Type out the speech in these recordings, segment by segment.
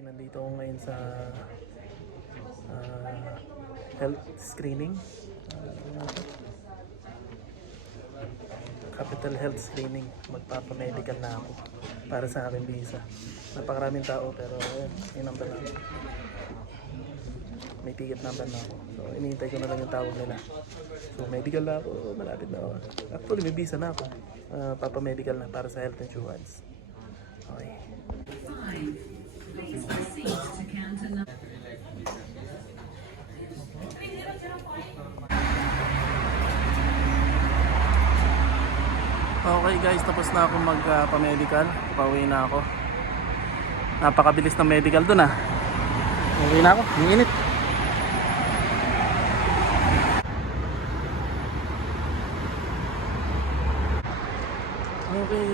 Nandito ako ngayon sa health screening. Capital Health Screening. Magpapamedical na ako para sa aking visa. Napakaraming tao pero may number na ako. May ticket number na ako. So inihintay ko na lang yung tawag nila. So medical na ako, malapit na ako. Actually may visa na ako. Papamedical na para sa health insurance. Okay. Okay guys, tapos na ako magpa-medical. Pauwi na ako. Napakabilis ng medical dun ah. Pauwi na ako, ang init. Okay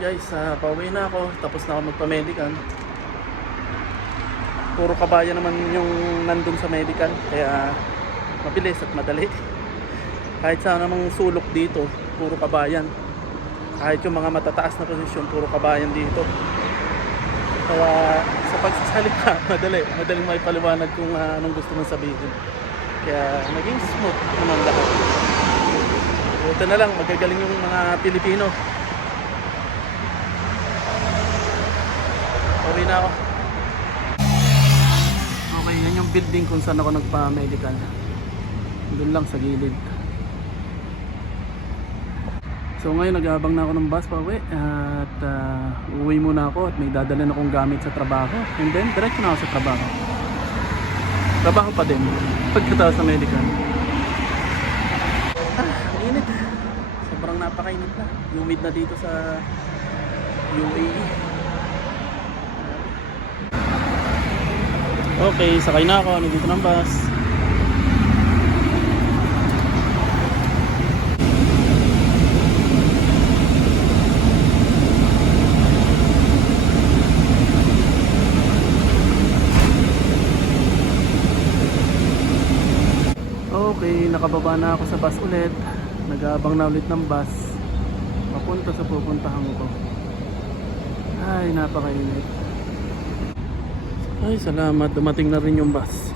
guys, pauwi na ako. Tapos na ako magpa-medical. Puro kabayan naman yung nandun sa medical. Kaya mabilis at madali. Kahit saan namang sulok dito, puro kabayan. Kahit yung mga matataas na posisyon, puro kabayan dito. Kaya sa pagsasalita, madaling may paliwanag kung anong gusto mong sabihin. Kaya naging smooth naman lahat. Buti na lang, magagaling yung mga Pilipino. Uwi na ako. Okay, yan yung building kung saan ako nagpa-medical. Doon lang sa gilid. So ngayon nag-aabang na ako ng bus pa uwi at uuwi muna ako at may dadalhin akong gamit sa trabaho and then diretso na ako sa trabaho. Trabaho pa din pagkatapos sa medical. Init. Sobrang napakainit na. Humid na dito sa UAE. Okay, sakay na ako. Nandito ng bus. Okay, nakababa na ako sa bus ulit. Nag-aabang na ulit ng bus papunta sa pupuntahan ko. Ay, napakainit. Ay, salamat. Dumating na rin yung bus.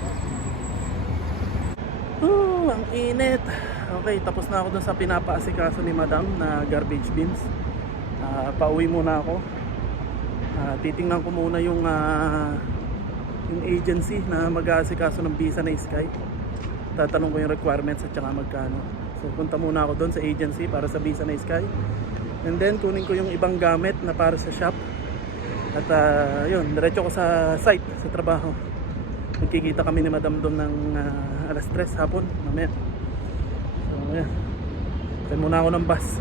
Ang init. Okay, tapos na ako dun sa pinapaasikaso ni madam na garbage bins. Pauwi muna ako. Titingnan ko muna yung agency na mag-aasikaso ng visa na Sky. Tatanong ko yung requirements at saka magkano. So punta muna ako doon sa agency para sa visa na Sky. And then kunin ko yung ibang gamit na para sa shop. At yun, diretso ko sa site, sa trabaho. Magkikita kami ni madam doon ng alas 3 hapon, mamaya. So yan. Kaya muna ako ng bus.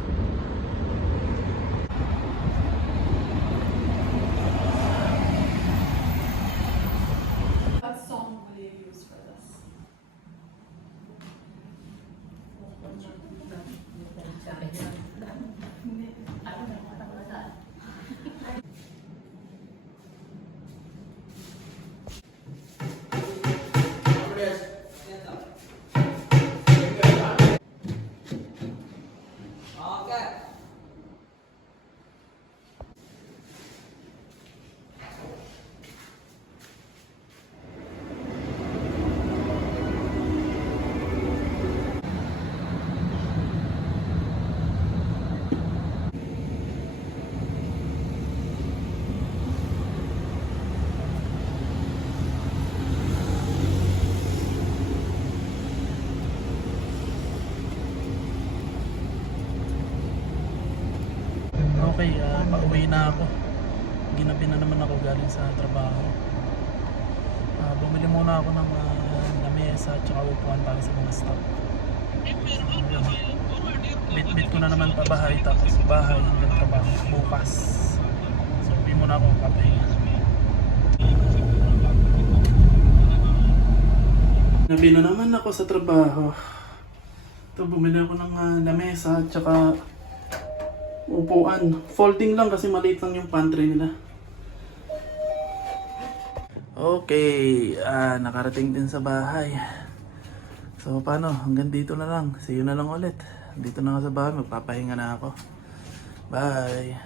Okay, pauwi na ako. Ginabi na naman ako galing sa trabaho. Bumili muna ako ng lamesa at saka upuan para sa mga staff. Bit-bit ko na naman pa bahay, tapos bahay hanggang trabaho bukas. So uwi muna ako, papahinga. Ginabi na naman ako sa trabaho. Ito, bumili ako ng lamesa at saka upuan. Folding lang kasi maliit lang yung pantry nila. Okay, nakarating din sa bahay. So paano, hanggang dito na lang. See you na lang ulit. Dito na ako sa bahay, magpapahinga na ako. Bye!